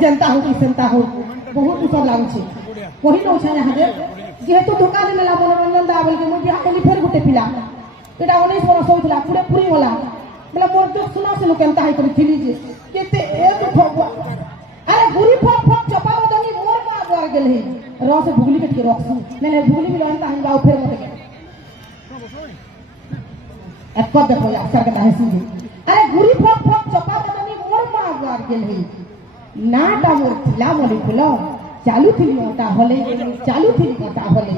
जनता हो कि सेंता हो बहुत सब लागुचे कही नौ छे यहाँ जेहेतु धोखा देला मनोरंजन दा बोल के मु बिहा कली फेर गुटे पिला एटा 19 वर्ष होइतला पूरे पूरी होला बोला मोर दुख सुना से केनता है करी थिली जे केते ए दुख हुआ अरे बुरी फक फक चपा बदनी मोर मा द्वार गेल है रस भुगली के रखसु ने भुगली मिलन ता हम गाओ फेर मत एक पद देखो अक्सर के दाहे सीधे अरे बुरी फक फक चपा बदनी मोर मा द्वार गेल है नाटा मोर थिला मोरी फुलो चालू थी मोटा होले चालू थी मोटा होले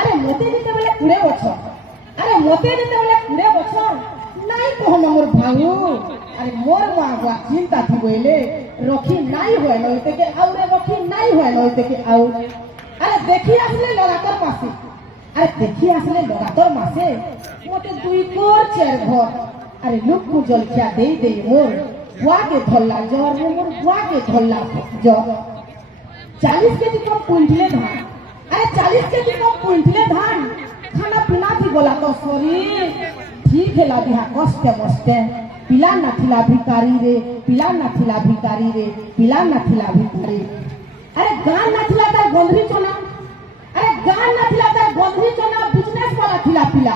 अरे मोते जेते बेले कुड़े बछो अरे मोते जेते बेले कुड़े बछो नाई कहन मोर भाइयो अरे मोर मां बा चिंता थी बोले रखी नाई होय नइते के आउ रे रखी नाई होय नइते के आउ अरे देखी आसले लगातार मासे अरे देखी आसले लगातार मासे मोते दुई कोर चार घर अरे लोक को जलखिया दे मोर बुआ के धल्ला जर मोर बुआ के धल्ला जर 40 केजी कम कुंटले धान अरे 40 केजी कम कुंटले धान खाना पीना थी बोला तो शरीर ठीक है बिहा कष्टे मस्ते पिला ना थिला भिकारी रे पिला ना थिला भिकारी रे पिला ना थिला भिकारी अरे गान ना थिला तार गंधरी चना अरे गान ना थिला तार गंधरी चना बिजनेस वाला थिला पिला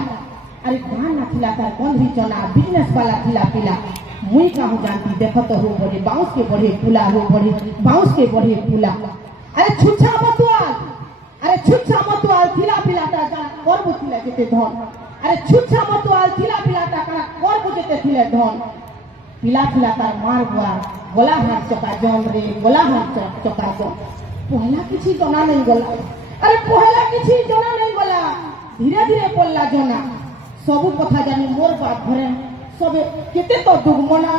अरे गान ना थिला तार गंधरी चना बिजनेस वाला थिला पिला मुई कहूँ जानती देखो तो हो बड़े बाउंस के बढ़े पुला हो बड़े बाउंस के बढ़े पुला अरे छुच्छा मतुआल थिला पिलाटा का करबो थिला जेते धन अरे छुच्छा मतुआल थिला पिलाटा का करबो जेते थिले धन पिला तार मार बुआ गोला हाथ चका जम रे गोला हाथ चका जम पहला किछि जना नहीं गला अरे पहला किछि जना नहीं गला धीरे धीरे पल्ला जना सब कथा जानी मोर बाप घरे सबे केते तो दुगमना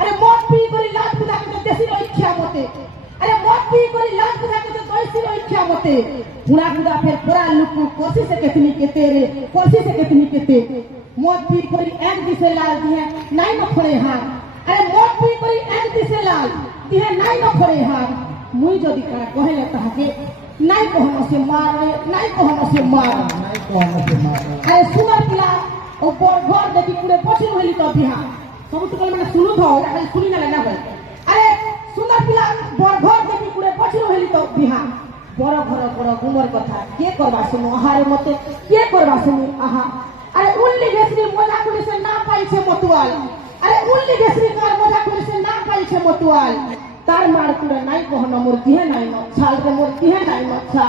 अरे मत पी करी लात बुदा के देसी रो इच्छा मते अरे मत पी करी लात बुदा के देसी रो इच्छा मते पुरा बुदा फिर पूरा लुक कोसी से केतनी केते रे कोसी से केतनी केते मत पी करी एक दिसे लाल दिए नहीं न खड़े हां अरे मत पी करी एक दिसे लाल दिए नहीं न खड़े हां मुई जदी का कहले ताके नहीं कहनो से मार अरे सुनर पिला ओ घर देखि पूरे पछिन होली तो बिहा सब तो माने सुनु थो खाली सुनी ना ना अरे सुंदर पिला घर देखि पूरे पछिन होली तो बिहा बड़ घर गुमर कथा के करबा सुनु आहारे मते के करबा सुनु आहा अरे उल्ली गेसरी मजा कुली से ना पाई छे मतुआल अरे उल्ली गेसरी कार मजा कुली से ना पाई छे मतुआल तार मार कुरे नाई कहन मोर किहे नाई न छाल रे मोर किहे नाई न छा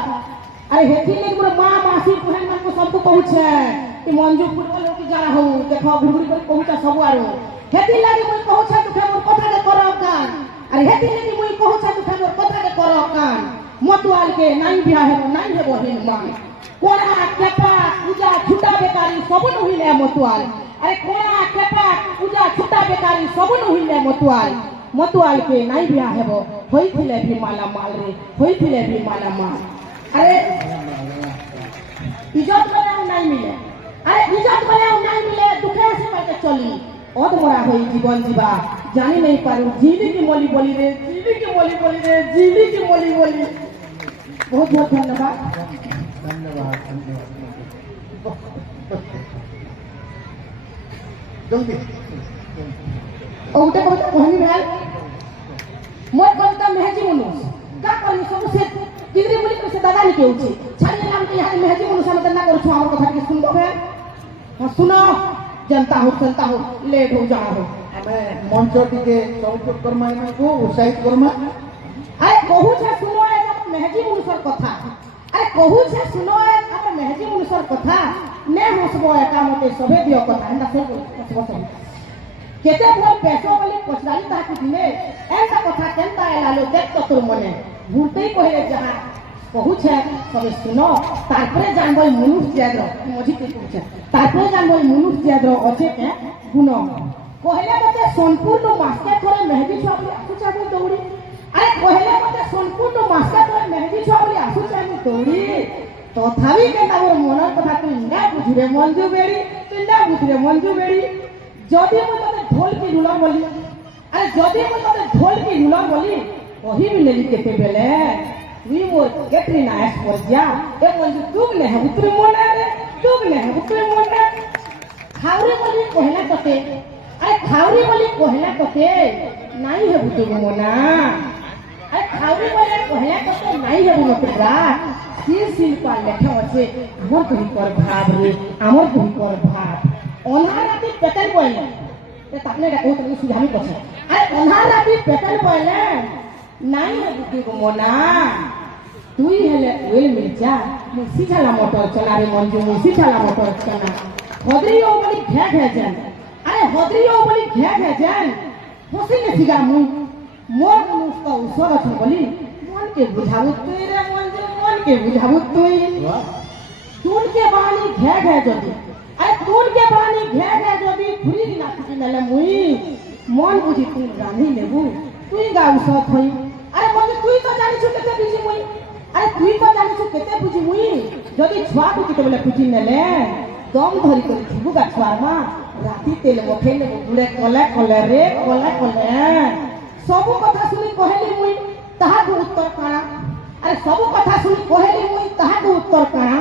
अरे हेथि ले मोर मां मासी बहन मन को सब को कहू छे कि मंजू फुटबॉल की जरा हो देखो घुरघुरी कर कहूता सब आरो हेथि लागि मुई कहू छे तू मोर कथा के करब कान अरे हेथि लागि मुई कहू छे तू मोर कथा के करब कान मतुआल के नाई बियाह हे नाई हेबो हिन मां कोना केपा पूजा छुटा बेकारी सब न होइले मतुआल अरे कोना केपा पूजा छुटा बेकारी सब न होइले मतुआल के नाई बियाह हेबो होइथिले भी माला माल रे होइथिले भी माला माल अरे इज्जत बनाओ नहीं मिले अरे इज्जत बनाओ नहीं मिले दुखे से करके चली ओद मोरा होई जीवन जीवा जानी नहीं पारू जीवी की मोली बोली रे बहुत बहुत धन्यवाद जल्दी ओटे बहुत कहनी भाई मोर कोनता मेहजी मनुष का करी सब से डिग्री बोली से दादा लिखे उची छाड़ी नाम के यहाँ मेहजी मनुष हम ना करू छु हमर कथा के सुनबो है हां सुनो जनता हो लेट हो जा हो हमें मंच टिके सहयोग करमा को उत्साहित करमा अरे कहू छे सुनो ए मेहजी मनुषर कथा अरे कहू छे सुनो ए हम मेहजी मनुषर कथा ने हसबो एका मते सबे दियो कथा एंदा सब केते बोल पैसो वाली पछराली ताकि दिले ऐसा कथा केनता एलालो देख तो तुर मने भूलते ही कहले जहां कहू छे सबे सुनो तारपरे जानबो मनुष्य जाद्र मझी के कहू छे तारपरे जानबो मनुष्य जाद्र अछे के गुण कहले मते सोनपुर नो मास्के थोरे मेहदी छाबली आसु चाबी दौड़ी अरे कहले मते सोनपुर नो मास्के थोरे मेहदी छाबली आसु चाबी दौड़ी तथापि के मोर मनर कथा तू ना बुझिरे मंजू बेड़ी जदि मु तते ढोल की रुला बोली अरे जदि मु तते ढोल की रुला बोली कहि मिलेली केते बेले वी मोर केतरी नायस परजिया ए मंजू तुगले है उतरे मोना रे खावरी बोली कहला तते अरे खावरी बोली कहला तते नहीं है बुतु मोना अरे खावरी बोले कहले तो नहीं है बुतु बा सिल पा लेखा আছে আমার তুমি কর ভাব রে আমার তুমি কর ভাব অনহার রাতে পেটেল পয়লে তে তাকলে ডাকো তুমি সুধামি কথা আরে অনহার রাতে পেটেল পয়লে নাই है बुतु मोना তুই হেলে ওই মির্জা মুসি ঝালা মোটর চলা রে মঞ্জু মুসি ঝালা মোটর চলা হদরিও বলি ঘে ঘে যান আরে হদরিও বলি ঘে ঘে যান হসিনে সিগা মুই মোর মুস্ত উসর আছে বলি মন কে বুঝাবু তুই রে মঞ্জু মন কে বুঝাবু তুই তুন কে বানি ঘে ঘে যদি আরে তুন কে বানি ঘে ঘে যদি ফুরি না ফুটি নেলে মুই মন বুঝি তুই রানি নেবু তুই গা উসর থই আরে মঞ্জু তুই তো জানিছ কেতে বিজি মুই আরে তুই তো জানিছ কেতে বুঝি মুই যদি ছুয়া কু কেতেবেলে বুঝি নেলে দম ধরি করে থিবু গা ছুয়ার মা রাতি তেল মঠে নেবু গুড়ে কলে কলে রে কলে কলে সবু কথা শুনি কহেলি মুই তাহাকে উত্তর কাଣା আরে সবু কথা শুনি কহেলি মুই তাহাকে উত্তর কাଣା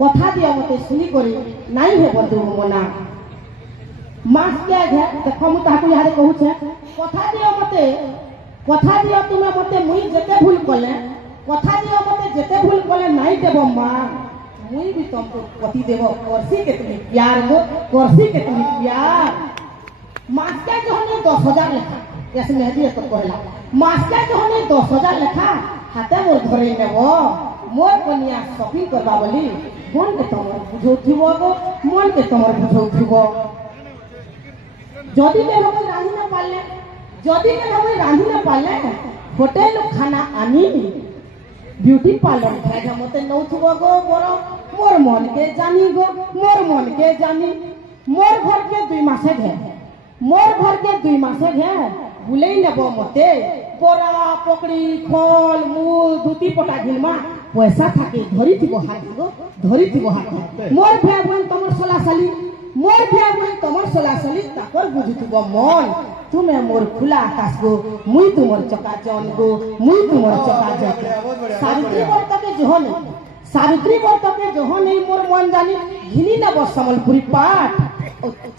কথা দিও মতে শুনি করি নাই হে বন্ধু মনা মাস কে ঘে দেখো মু তাহাকে ইহারে কহুছে কথা দিও তুমি মতে মুই যেতে ভুল কলে কথা দিও মতে যেতে ভুল কলে নাই দেব মা মুই भी तुमको पति देव करसी के तुम्हें प्यार गो करसी के तुम्हें प्यार मास्टर जो हने 10,000 लेखा ऐसे मेहदी तो कहला मास्टर जो हने 10,000 लेखा हाथे मोर धरे नेबो मोर कनिया शॉपिंग करबा बोली मन के तमर बुझौथिबो गो मन के तमर बुझौथिबो जदी के हम रांधी ना पाले होटल खाना आनी ब्यूटी पार्लर खाएगा मते नौथबो गो मोर मन के जानी गो मोर मन के जानी मोर घर के 2 मासे घे बुलेई नेबो मते पोरा पकड़ी फल मूल धुती पटा घिलमा पैसा थाके धरी थिबो हाथ मोर भाई बहन तमर सोलासाली ताकर बुझुथिबो मन तुमे मोर खुला आकाश गो मुई तुमर चकाचन गो मुई तुमर चकाचक सावित्री व्रत के जहन नहीं मोर मन जानी घिनी नेब समलपुरी पाठ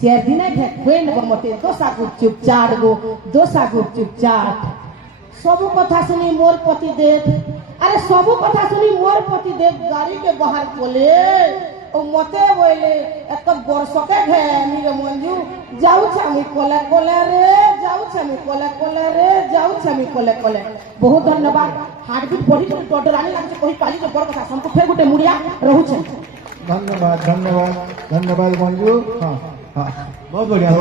4 दिन घे खोए नेब मते दोसा गुप चुपचाप सबु कथा सुनी मोर पति देव गाड़ी के बाहर कोले ओ मते बोले एक वर्षके घे नीरे मंजू जाऊ छामी कोले कोले बहुत धन्यवाद हार्टबीट बड़ी डरानी लागছে কই পালি যে বড় কথা हमको फेर गुटे मुड़िया रहू छे धन्यवाद मंजू हाँ हाँ बहुत बढ़िया।